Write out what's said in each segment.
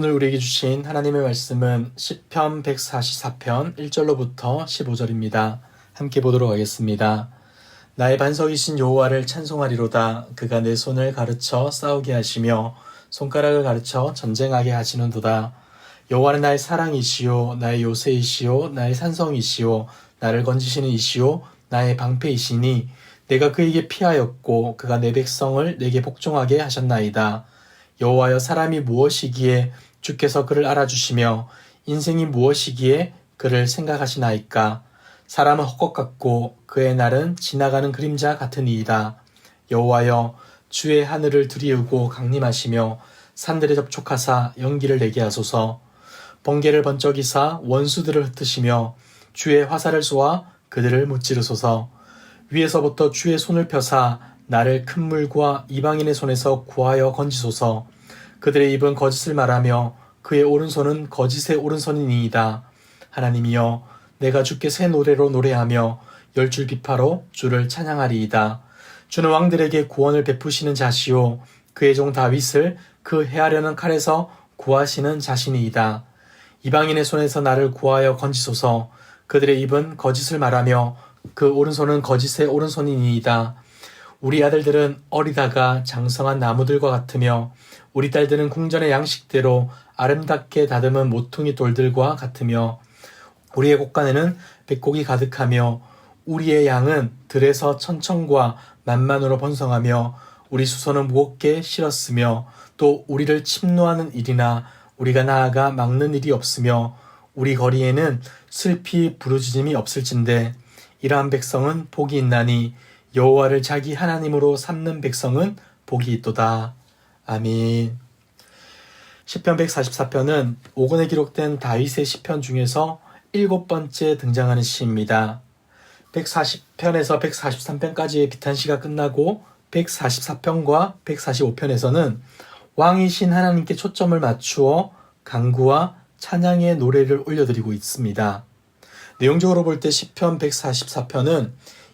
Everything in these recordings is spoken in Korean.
오늘 우리에게 주신 하나님의 말씀은 시편 144편 1절로부터 15절입니다. 함께 보도록 하겠습니다. 나의 반석이신 여호와를 찬송하리로다. 그가 내 손을 가르쳐 싸우게 하시며 손가락을 가르쳐 전쟁하게 하시는도다. 여호와는 나의 사랑이시요 나의 요새이시요 나의 산성이시요 나를 건지시는 이시요 나의 방패이시니 내가 그에게 피하였고 그가 내 백성을 내게 복종하게 하셨나이다. 여호와여, 사람이 무엇이기에 주께서 그를 알아주시며 인생이 무엇이기에 그를 생각하시나이까. 사람은 헛것 같고 그의 날은 지나가는 그림자 같으니이다. 여호와여, 주의 하늘을 들이우고 강림하시며 산들에 접촉하사 연기를 내게 하소서. 번개를 번쩍이사 원수들을 흩으시며 주의 화살을 쏘아 그들을 무찌르소서. 위에서부터 주의 손을 펴사 나를 큰 물과 이방인의 손에서 구하여 건지소서. 그들의 입은 거짓을 말하며 그의 오른손은 거짓의 오른손이니이다. 하나님이여, 내가 주께 새 노래로 노래하며 열줄 비파로 주를 찬양하리이다. 주는 왕들에게 구원을 베푸시는 자시요 그의 종 다윗을 그 해하려는 칼에서 구하시는 자신이이다. 이방인의 손에서 나를 구하여 건지소서. 그들의 입은 거짓을 말하며 그 오른손은 거짓의 오른손이니이다. 우리 아들들은 어리다가 장성한 나무들과 같으며 우리 딸들은 궁전의 양식대로 아름답게 다듬은 모퉁이 돌들과 같으며 우리의 곳간에는 백곡이 가득하며 우리의 양은 들에서 천천과 만만으로 번성하며 우리 수소는 무겁게 실었으며 또 우리를 침노하는 일이나 우리가 나아가 막는 일이 없으며 우리 거리에는 슬피 부르짖음이 없을진대. 이러한 백성은 복이 있나니 여호와를 자기 하나님으로 삼는 백성은 복이 있도다. 아멘. 시편 144편은 오건에 기록된 다윗의 시편 중에서 7번째 등장하는 시입니다. 140편에서 143편까지의 비탄시가 끝나고 144편과 145편에서는 왕이신 하나님께 초점을 맞추어 간구와 찬양의 노래를 올려드리고 있습니다. 내용적으로 볼 때 시편 144편은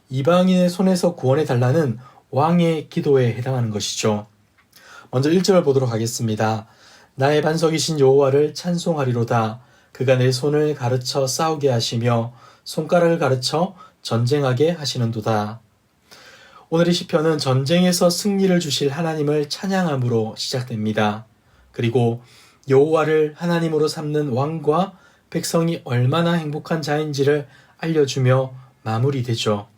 이방인의 손에서 구원해달라는 왕의 기도에 해당하는 것이죠. 먼저 1절을 보도록 하겠습니다. 나의 반석이신 여호와를 찬송하리로다. 그가 내 손을 가르쳐 싸우게 하시며 손가락을 가르쳐 전쟁하게 하시는도다. 오늘의 시편은 전쟁에서 승리를 주실 하나님을 찬양함으로 시작됩니다. 그리고 여호와를 하나님으로 삼는 왕과 백성이 얼마나 행복한 자인지를 알려주며 마무리되죠.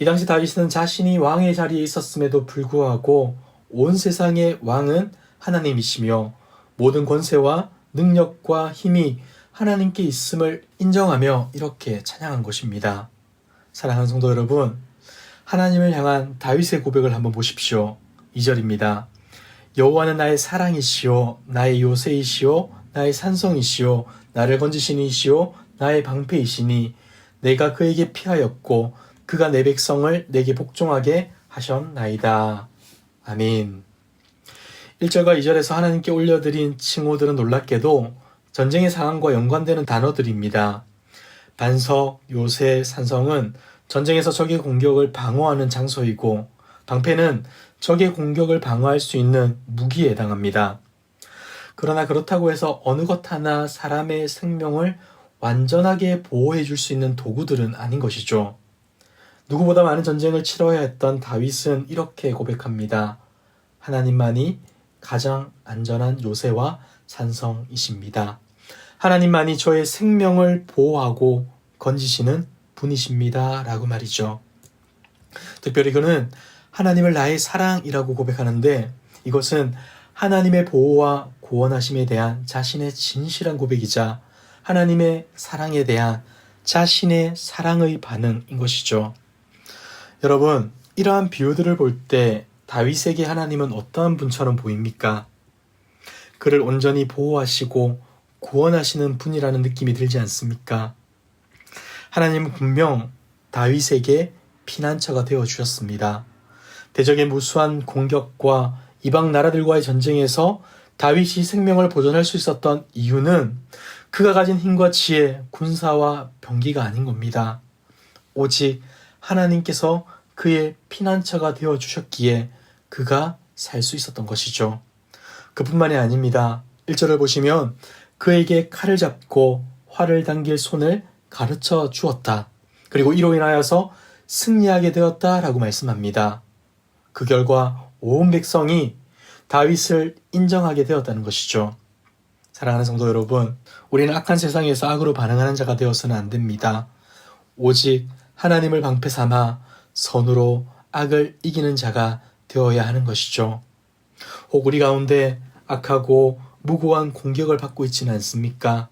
이 당시 다윗은 자신이 왕의 자리에 있었음에도 불구하고 온 세상의 왕은 하나님이시며 모든 권세와 능력과 힘이 하나님께 있음을 인정하며 이렇게 찬양한 것입니다. 사랑하는 성도 여러분, 하나님을 향한 다윗의 고백을 한번 보십시오. 2절입니다. 여호와는 나의 사랑이시요 나의 요새이시요 나의 산성이시요 나를 건지시는 이시요 나의 방패이시니 내가 그에게 피하였고 그가 내 백성을 내게 복종하게 하셨나이다. 아멘. 1절과 2절에서 하나님께 올려드린 칭호들은 놀랍게도 전쟁의 상황과 연관되는 단어들입니다. 반석, 요새, 산성은 전쟁에서 적의 공격을 방어하는 장소이고 방패는 적의 공격을 방어할 수 있는 무기에 해당합니다. 그러나 그렇다고 해서 어느 것 하나 사람의 생명을 완전하게 보호해 줄 수 있는 도구들은 아닌 것이죠. 누구보다 많은 전쟁을 치러야 했던 다윗은 이렇게 고백합니다. 하나님만이 가장 안전한 요새와 산성이십니다. 하나님만이 저의 생명을 보호하고 건지시는 분이십니다. 라고 말이죠. 특별히 그는 하나님을 나의 사랑이라고 고백하는데 이것은 하나님의 보호와 구원하심에 대한 자신의 진실한 고백이자 하나님의 사랑에 대한 자신의 사랑의 반응인 것이죠. 여러분, 이러한 비유들을 볼 때 다윗에게 하나님은 어떠한 분처럼 보입니까? 그를 온전히 보호하시고 구원하시는 분이라는 느낌이 들지 않습니까? 하나님은 분명 다윗에게 피난처가 되어주셨습니다. 대적의 무수한 공격과 이방 나라들과의 전쟁에서 다윗이 생명을 보존할 수 있었던 이유는 그가 가진 힘과 지혜, 군사와 병기가 아닌 겁니다. 오직 하나님께서 그의 피난처가 되어주셨기에 그가 살 수 있었던 것이죠. 그뿐만이 아닙니다. 1절을 보시면 그에게 칼을 잡고 활을 당길 손을 가르쳐 주었다. 그리고 이로 인하여서 승리하게 되었다라고 말씀합니다. 그 결과 온 백성이 다윗을 인정하게 되었다는 것이죠. 사랑하는 성도 여러분, 우리는 악한 세상에서 악으로 반응하는 자가 되어서는 안 됩니다. 오직 하나님을 방패 삼아 선으로 악을 이기는 자가 되어야 하는 것이죠. 혹 우리 가운데 악하고 무고한 공격을 받고 있지는 않습니까?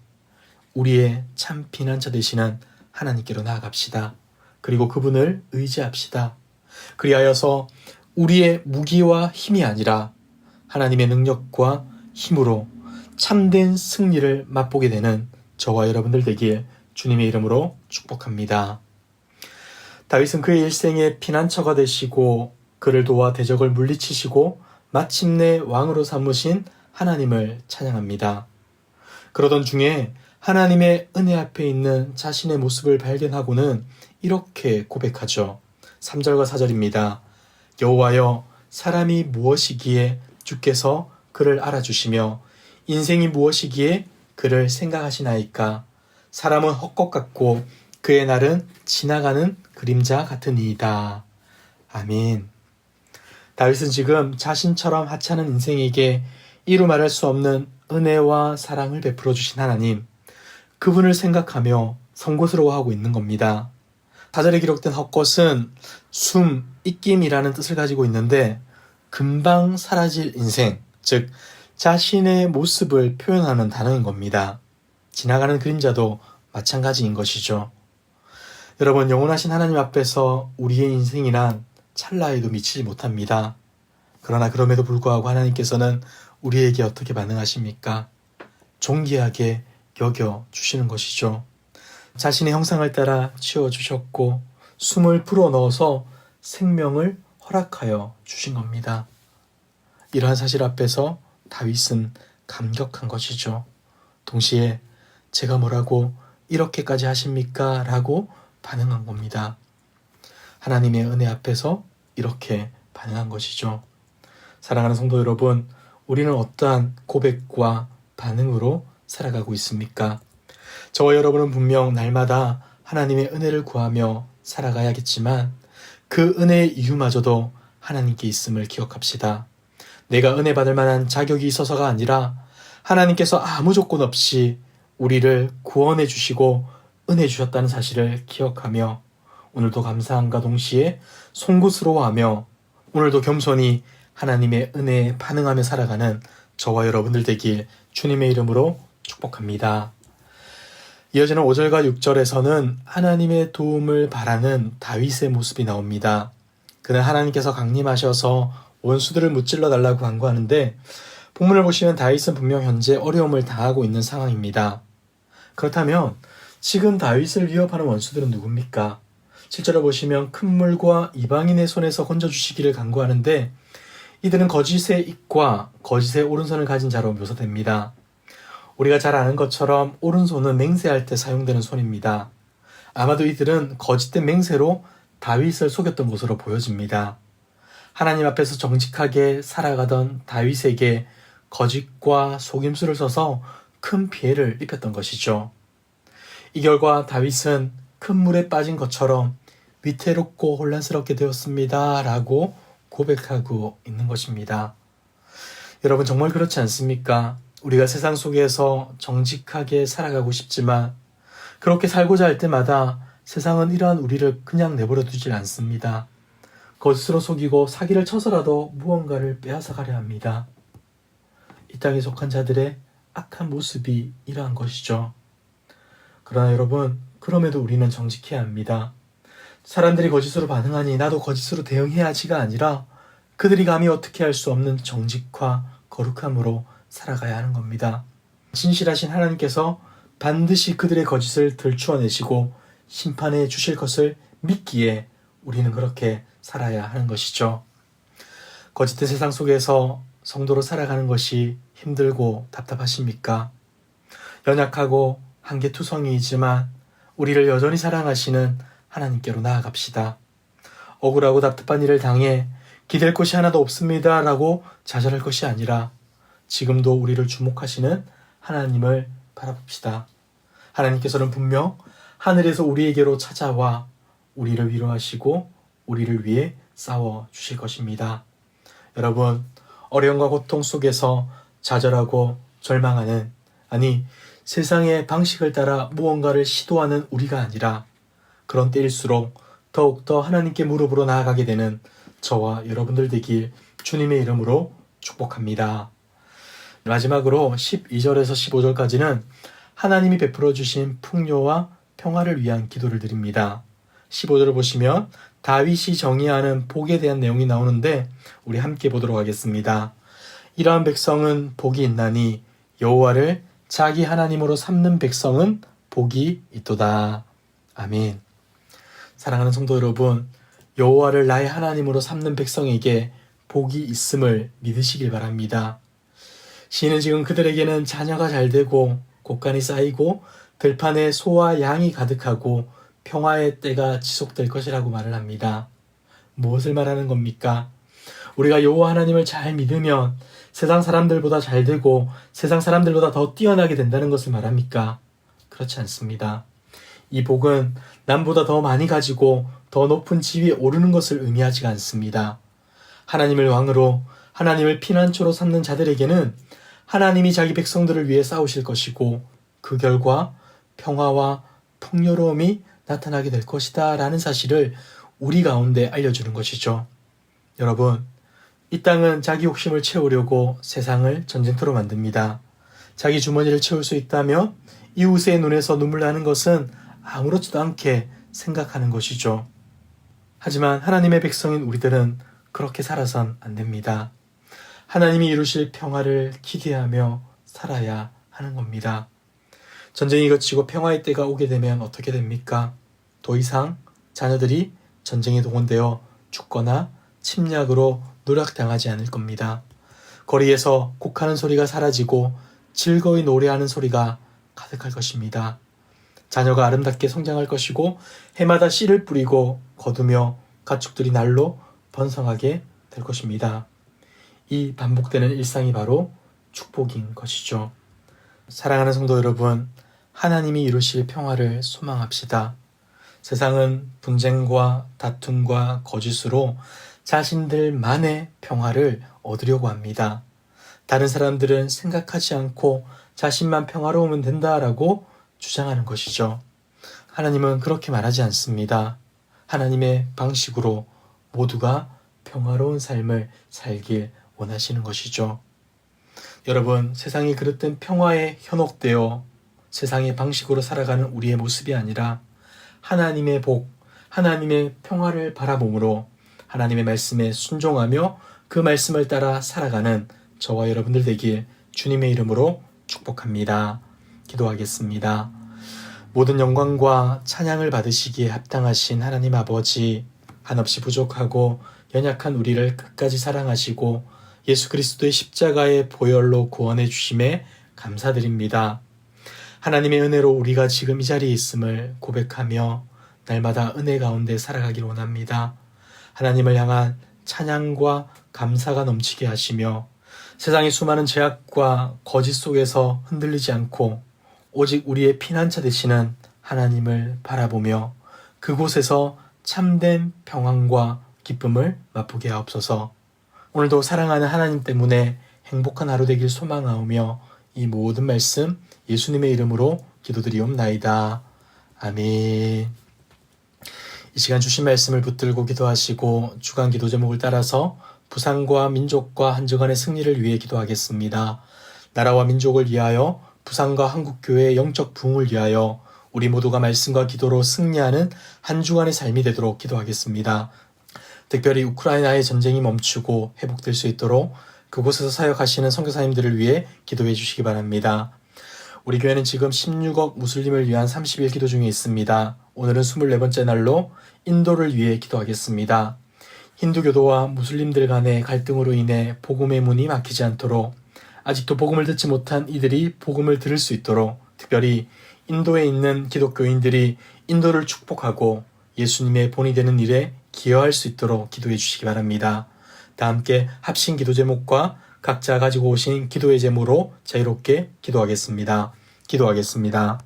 우리의 참 피난처 되시는 하나님께로 나아갑시다. 그리고 그분을 의지합시다. 그리하여서 우리의 무기와 힘이 아니라 하나님의 능력과 힘으로 참된 승리를 맛보게 되는 저와 여러분들 되길 주님의 이름으로 축복합니다. 다윗은 그의 일생의 피난처가 되시고 그를 도와 대적을 물리치시고 마침내 왕으로 삼으신 하나님을 찬양합니다. 그러던 중에 하나님의 은혜 앞에 있는 자신의 모습을 발견하고는 이렇게 고백하죠. 3절과 4절입니다. 여호와여, 사람이 무엇이기에 주께서 그를 알아주시며 인생이 무엇이기에 그를 생각하시나이까. 사람은 헛것 같고 그의 날은 지나가는 그림자 같으니이다. 아멘. 다윗은 지금 자신처럼 하찮은 인생에게 이루 말할 수 없는 은혜와 사랑을 베풀어 주신 하나님, 그분을 생각하며 송구스러워하고 있는 겁니다. 4절에 기록된 헛것은 숨, 입김이라는 뜻을 가지고 있는데 금방 사라질 인생, 즉 자신의 모습을 표현하는 단어인 겁니다. 지나가는 그림자도 마찬가지인 것이죠. 여러분, 영원하신 하나님 앞에서 우리의 인생이란 찰나에도 미치지 못합니다. 그러나 그럼에도 불구하고 하나님께서는 우리에게 어떻게 반응하십니까? 존귀하게 여겨주시는 것이죠. 자신의 형상을 따라 지어주셨고 숨을 불어넣어서 생명을 허락하여 주신 겁니다. 이러한 사실 앞에서 다윗은 감격한 것이죠. 동시에 제가 뭐라고 이렇게까지 하십니까? 라고 반응한 겁니다. 하나님의 은혜 앞에서 이렇게 반응한 것이죠. 사랑하는 성도 여러분, 우리는 어떠한 고백과 반응으로 살아가고 있습니까? 저와 여러분은 분명 날마다 하나님의 은혜를 구하며 살아가야겠지만 그 은혜의 이유마저도 하나님께 있음을 기억합시다. 내가 은혜 받을 만한 자격이 있어서가 아니라 하나님께서 아무 조건 없이 우리를 구원해 주시고 은혜 주셨다는 사실을 기억하며 오늘도 감사함과 동시에 송구스러워하며 오늘도 겸손히 하나님의 은혜에 반응하며 살아가는 저와 여러분들 되길 주님의 이름으로 축복합니다. 이어지는 5절과 6절에서는 하나님의 도움을 바라는 다윗의 모습이 나옵니다. 그는 하나님께서 강림하셔서 원수들을 무찔러 달라고 간구하는데 본문을 보시면 다윗은 분명 현재 어려움을 당하고 있는 상황입니다. 그렇다면 지금 다윗을 위협하는 원수들은 누굽니까? 7절을 보시면 큰 물과 이방인의 손에서 건져주시기를 간구하는데 이들은 거짓의 입과 거짓의 오른손을 가진 자로 묘사됩니다. 우리가 잘 아는 것처럼 오른손은 맹세할 때 사용되는 손입니다. 아마도 이들은 거짓된 맹세로 다윗을 속였던 것으로 보여집니다. 하나님 앞에서 정직하게 살아가던 다윗에게 거짓과 속임수를 써서 큰 피해를 입혔던 것이죠. 이 결과 다윗은 큰 물에 빠진 것처럼 위태롭고 혼란스럽게 되었습니다. 라고 고백하고 있는 것입니다. 여러분, 정말 그렇지 않습니까? 우리가 세상 속에서 정직하게 살아가고 싶지만 그렇게 살고자 할 때마다 세상은 이러한 우리를 그냥 내버려 두질 않습니다. 거짓으로 속이고 사기를 쳐서라도 무언가를 빼앗아가려 합니다. 이 땅에 속한 자들의 악한 모습이 이러한 것이죠. 그러나 여러분, 그럼에도 우리는 정직해야 합니다. 사람들이 거짓으로 반응하니 나도 거짓으로 대응해야지가 아니라 그들이 감히 어떻게 할 수 없는 정직과 거룩함으로 살아가야 하는 겁니다. 진실하신 하나님께서 반드시 그들의 거짓을 들추어내시고 심판해 주실 것을 믿기에 우리는 그렇게 살아야 하는 것이죠. 거짓된 세상 속에서 성도로 살아가는 것이 힘들고 답답하십니까? 연약하고 한계투성이이지만 우리를 여전히 사랑하시는 하나님께로 나아갑시다. 억울하고 답답한 일을 당해 기댈 곳이 하나도 없습니다 라고 좌절할 것이 아니라 지금도 우리를 주목하시는 하나님을 바라봅시다. 하나님께서는 분명 하늘에서 우리에게로 찾아와 우리를 위로하시고 우리를 위해 싸워 주실 것입니다. 여러분, 어려움과 고통 속에서 좌절하고 절망하는, 아니 세상의 방식을 따라 무언가를 시도하는 우리가 아니라 그런 때일수록 더욱더 하나님께 무릎으로 나아가게 되는 저와 여러분들 되길 주님의 이름으로 축복합니다. 마지막으로 12절에서 15절까지는 하나님이 베풀어 주신 풍요와 평화를 위한 기도를 드립니다. 15절을 보시면 다윗이 정의하는 복에 대한 내용이 나오는데 우리 함께 보도록 하겠습니다. 이러한 백성은 복이 있나니 여호와를 자기 하나님으로 삼는 백성은 복이 있도다. 아멘. 사랑하는 성도 여러분, 여호와를 나의 하나님으로 삼는 백성에게 복이 있음을 믿으시길 바랍니다. 시인은 지금 그들에게는 자녀가 잘 되고 곡간이 쌓이고 들판에 소와 양이 가득하고 평화의 때가 지속될 것이라고 말을 합니다. 무엇을 말하는 겁니까? 우리가 여호와 하나님을 잘 믿으면 세상 사람들보다 잘 되고 세상 사람들보다 더 뛰어나게 된다는 것을 말합니까? 그렇지 않습니다. 이 복은 남보다 더 많이 가지고 더 높은 지위에 오르는 것을 의미하지가 않습니다. 하나님을 왕으로, 하나님을 피난처로 삼는 자들에게는 하나님이 자기 백성들을 위해 싸우실 것이고 그 결과 평화와 풍요로움이 나타나게 될 것이다 라는 사실을 우리 가운데 알려주는 것이죠. 여러분, 이 땅은 자기 욕심을 채우려고 세상을 전쟁터로 만듭니다. 자기 주머니를 채울 수 있다면 이웃의 눈에서 눈물 나는 것은 아무렇지도 않게 생각하는 것이죠. 하지만 하나님의 백성인 우리들은 그렇게 살아선 안 됩니다. 하나님이 이루실 평화를 기대하며 살아야 하는 겁니다. 전쟁이 그치고 평화의 때가 오게 되면 어떻게 됩니까? 더 이상 자녀들이 전쟁에 동원되어 죽거나 침략으로 노략당하지 않을 겁니다. 거리에서 곡하는 소리가 사라지고 즐거이 노래하는 소리가 가득할 것입니다. 자녀가 아름답게 성장할 것이고 해마다 씨를 뿌리고 거두며 가축들이 날로 번성하게 될 것입니다. 이 반복되는 일상이 바로 축복인 것이죠. 사랑하는 성도 여러분, 하나님이 이루실 평화를 소망합시다. 세상은 분쟁과 다툼과 거짓으로 자신들만의 평화를 얻으려고 합니다. 다른 사람들은 생각하지 않고 자신만 평화로우면 된다라고 주장하는 것이죠. 하나님은 그렇게 말하지 않습니다. 하나님의 방식으로 모두가 평화로운 삶을 살길 원하시는 것이죠. 여러분, 세상이 그릇된 평화에 현혹되어 세상의 방식으로 살아가는 우리의 모습이 아니라 하나님의 복, 하나님의 평화를 바라봄으로 하나님의 말씀에 순종하며 그 말씀을 따라 살아가는 저와 여러분들 되길 주님의 이름으로 축복합니다. 기도하겠습니다. 모든 영광과 찬양을 받으시기에 합당하신 하나님 아버지, 한없이 부족하고 연약한 우리를 끝까지 사랑하시고 예수 그리스도의 십자가의 보혈로 구원해 주심에 감사드립니다. 하나님의 은혜로 우리가 지금 이 자리에 있음을 고백하며 날마다 은혜 가운데 살아가길 원합니다. 하나님을 향한 찬양과 감사가 넘치게 하시며 세상의 수많은 제약과 거짓 속에서 흔들리지 않고 오직 우리의 피난처 되시는 하나님을 바라보며 그곳에서 참된 평안과 기쁨을 맛보게 하옵소서. 오늘도 사랑하는 하나님 때문에 행복한 하루 되길 소망하오며 이 모든 말씀 예수님의 이름으로 기도드리옵나이다. 아멘. 이 시간 주신 말씀을 붙들고 기도하시고 주간 기도 제목을 따라서 부산과 민족과 한 주간의 승리를 위해 기도하겠습니다. 나라와 민족을 위하여 부산과 한국교회의 영적 부흥을 위하여 우리 모두가 말씀과 기도로 승리하는 한 주간의 삶이 되도록 기도하겠습니다. 특별히 우크라이나의 전쟁이 멈추고 회복될 수 있도록 그곳에서 사역하시는 선교사님들을 위해 기도해 주시기 바랍니다. 우리 교회는 지금 16억 무슬림을 위한 30일 기도 중에 있습니다. 오늘은 24번째 날로 인도를 위해 기도하겠습니다. 힌두교도와 무슬림들 간의 갈등으로 인해 복음의 문이 막히지 않도록 아직도 복음을 듣지 못한 이들이 복음을 들을 수 있도록 특별히 인도에 있는 기독교인들이 인도를 축복하고 예수님의 본이 되는 일에 기여할 수 있도록 기도해 주시기 바랍니다. 다 함께 합심 기도 제목과 각자 가지고 오신 기도의 제무로 자유롭게 기도하겠습니다. 기도하겠습니다.